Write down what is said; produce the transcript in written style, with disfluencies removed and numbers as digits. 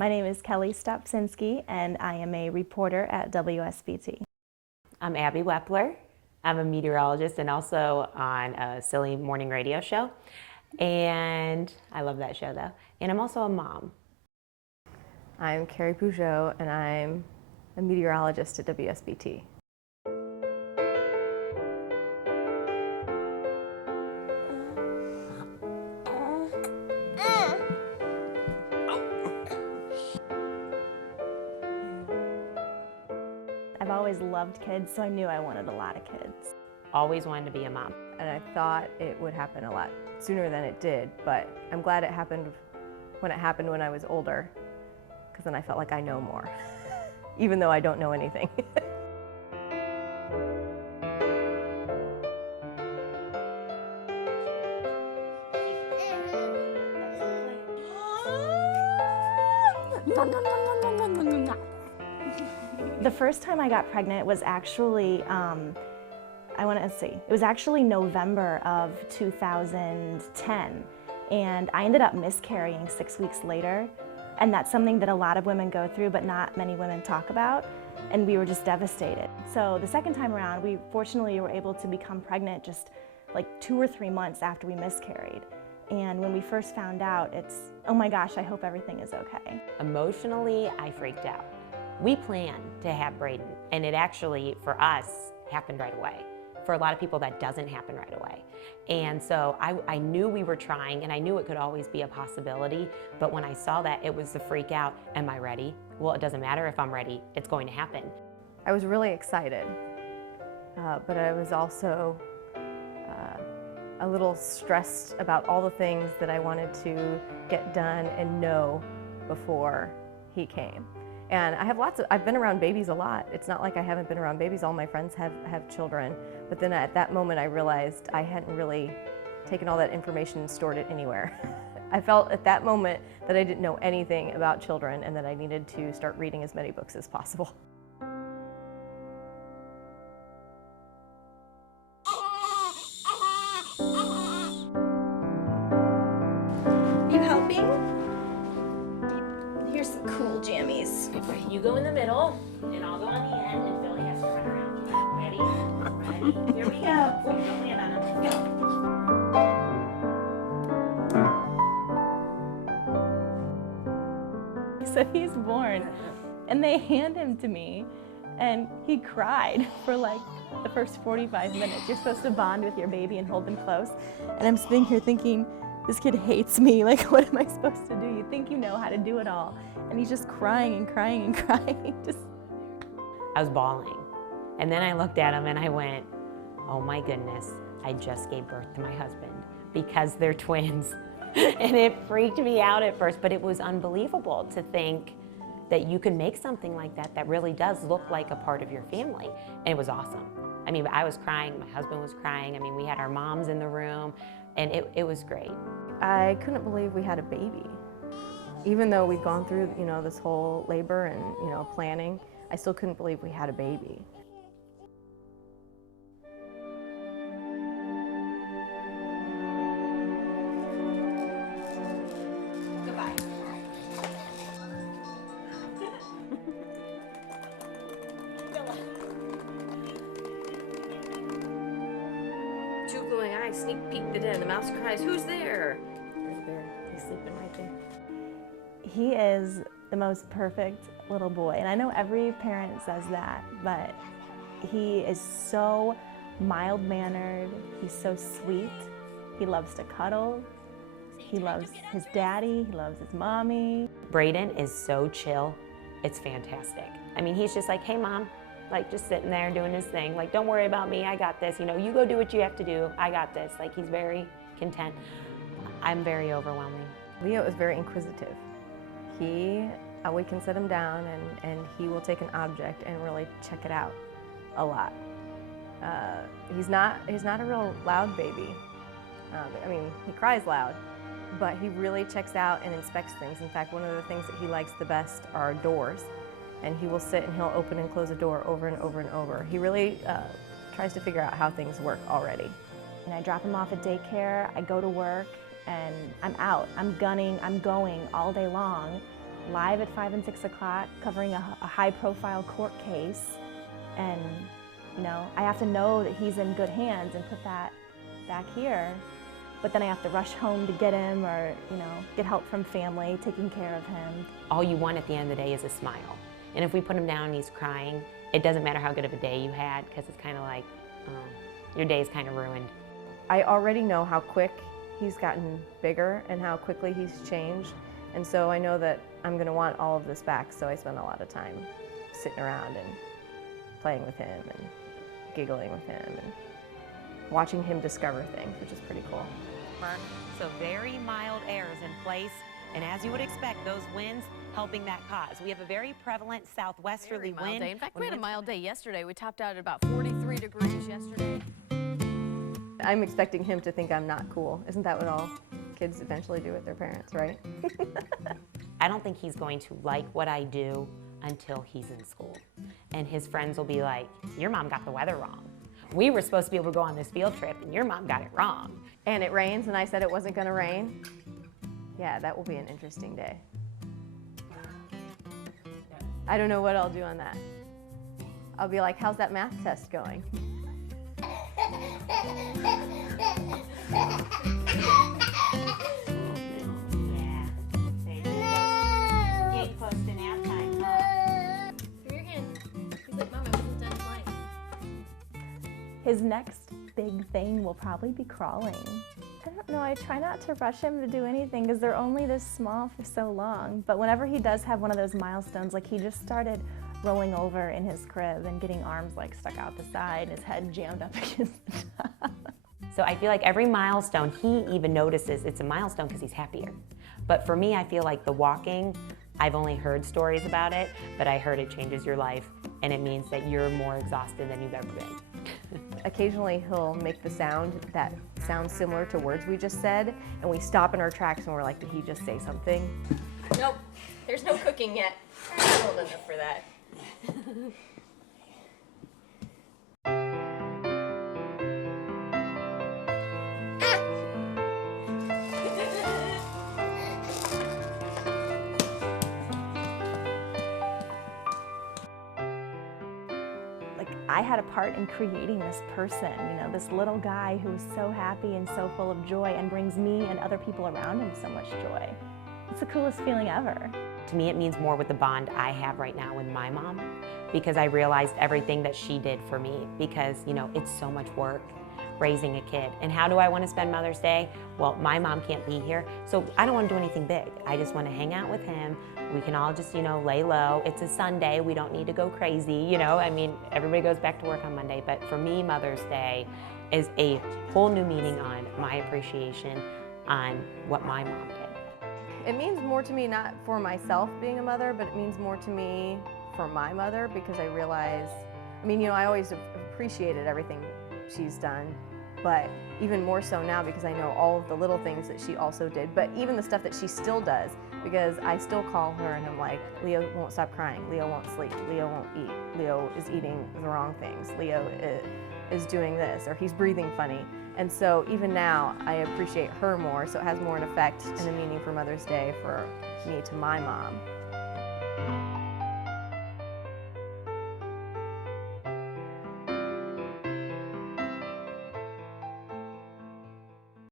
My name is Kelly Stopczynski, and I am a reporter at WSBT. I'm Abby Wepler. I'm a meteorologist and also on a silly morning radio show. And I love that show though. And I'm also a mom. I'm Carrie Peugeot, and I'm a meteorologist at WSBT. I've always loved kids, so I knew I wanted a lot of kids. Always wanted to be a mom. And I thought it would happen a lot sooner than it did, but I'm glad it happened when I was older, because then I felt like I know more, even though I don't know anything. The first time I got pregnant was actually, it was actually November of 2010, and I ended up miscarrying 6 weeks later, and that's something that a lot of women go through, but not many women talk about, and we were just devastated. So the second time around, we fortunately were able to become pregnant just like 2 or 3 months after we miscarried. And when we first found out, it's, oh my gosh, I hope everything is okay. Emotionally, I freaked out. We planned to have Braden, and it actually, for us, happened right away. For a lot of people, that doesn't happen right away. And so I knew we were trying, and I knew it could always be a possibility, but when I saw that, it was the freak out. Am I ready? Well, it doesn't matter if I'm ready, it's going to happen. I was really excited, but I was also a little stressed about all the things that I wanted to get done and know before he came. And I've been around babies a lot. It's not like I haven't been around babies. All my friends have children. But then at that moment, I realized I hadn't really taken all that information and stored it anywhere. I felt at that moment that I didn't know anything about children and that I needed to start reading as many books as possible. You helping? Here's some cool jammies. You go in the middle, and I'll go on the end, and Billy has to run around. Ready? Ready? Here we go. Oh, don't land on him. Go. So he's born, and they hand him to me, and he cried for like the first 45 minutes. You're supposed to bond with your baby and hold them close. And I'm sitting here thinking, this kid hates me. Like, what am I supposed to do? You think you know how to do it all. And he's just crying and crying and crying. I was bawling. And then I looked at him and I went, oh my goodness, I just gave birth to my husband because they're twins. And it freaked me out at first, but it was unbelievable to think that you can make something like that that really does look like a part of your family. And it was awesome. I mean, I was crying, my husband was crying. I mean, we had our moms in the room, and it was great. I couldn't believe we had a baby. Even though we'd gone through, this whole labor and, planning, I still couldn't believe we had a baby. Goodbye. Two glowing eyes sneak peeked it in. The mouse cries, "Who's there?" There's a bear. He's sleeping right there. He is the most perfect little boy, and I know every parent says that, but he is so mild-mannered, he's so sweet, he loves to cuddle, he loves his daddy, he loves his mommy. Braden is so chill, it's fantastic. I mean, he's just like, hey mom, like just sitting there doing his thing, like don't worry about me, I got this, you go do what you have to do, I got this. Like he's very content. I'm very overwhelming. Leo is very inquisitive. We can sit him down and he will take an object and really check it out a lot. He's not a real loud baby. I mean, he cries loud, but he really checks out and inspects things. In fact, one of the things that he likes the best are doors, and he will sit and he'll open and close a door over and over and over. He really tries to figure out how things work already. And I drop him off at daycare, I go to work, and I'm out. I'm gunning, I'm going all day long. live at 5 and 6 o'clock covering a high-profile court case, and you know, I have to know that he's in good hands and put that back here. But then I have to rush home to get him, or you know, get help from family taking care of him. All you want at the end of the day is a smile. And if we put him down and he's crying, it doesn't matter how good of a day you had, because it's kind of like, your day is kind of ruined. I already know how quick he's gotten bigger and how quickly he's changed. And so I know that I'm going to want all of this back, so I spend a lot of time sitting around and playing with him and giggling with him and watching him discover things, which is pretty cool. So very mild airs in place, and as you would expect, those winds helping that cause. We have a very prevalent southwesterly Very mild wind. day. In fact, we had a mild day yesterday. We topped out at about 43 degrees yesterday. I'm expecting him to think I'm not cool. Isn't that what all kids eventually do with their parents, right? I don't think he's going to like what I do until he's in school. And his friends will be like, your mom got the weather wrong. We were supposed to be able to go on this field trip, and your mom got it wrong. And it rains, and I said it wasn't going to rain. Yeah, that will be an interesting day. I don't know what I'll do on that. I'll be like, how's that math test going? Yeah. Getting close to nap time. Here again. He's like, Mom, I wasn't done playing. His next big thing will probably be crawling. I don't know, I try not to rush him to do anything because they're only this small for so long. But whenever he does have one of those milestones, like he just started rolling over in his crib and getting arms like stuck out the side and his head jammed up against the top. So I feel like every milestone, he even notices it's a milestone because he's happier. But for me, I feel like the walking, I've only heard stories about it, but I heard it changes your life, and it means that you're more exhausted than you've ever been. Occasionally he'll make the sound that sounds similar to words we just said, and we stop in our tracks and we're like, did he just say something? Nope. There's no cooking yet. I'm not old enough for that. Like I had a part in creating this person, you know, this little guy who is so happy and so full of joy and brings me and other people around him so much joy. It's the coolest feeling ever. To me, it means more with the bond I have right now with my mom, because I realized everything that she did for me, because, you know, it's so much work raising a kid. And how do I want to spend Mother's Day? Well, my mom can't be here, so I don't want to do anything big. I just want to hang out with him. We can all just, you know, lay low. It's a Sunday. We don't need to go crazy, you know. I mean, everybody goes back to work on Monday, but for me, Mother's Day is a whole new meaning on my appreciation on what my mom did. It means more to me not for myself being a mother, but it means more to me for my mother, because I realize, I mean, you know, I always appreciated everything she's done, but even more so now because I know all of the little things that she also did, but even the stuff that she still does, because I still call her and I'm like, Leo won't stop crying, Leo won't sleep, Leo won't eat, Leo is eating the wrong things, Leo is doing this, or he's breathing funny. And so even now, I appreciate her more, so it has more an effect and a meaning for Mother's Day for me to my mom.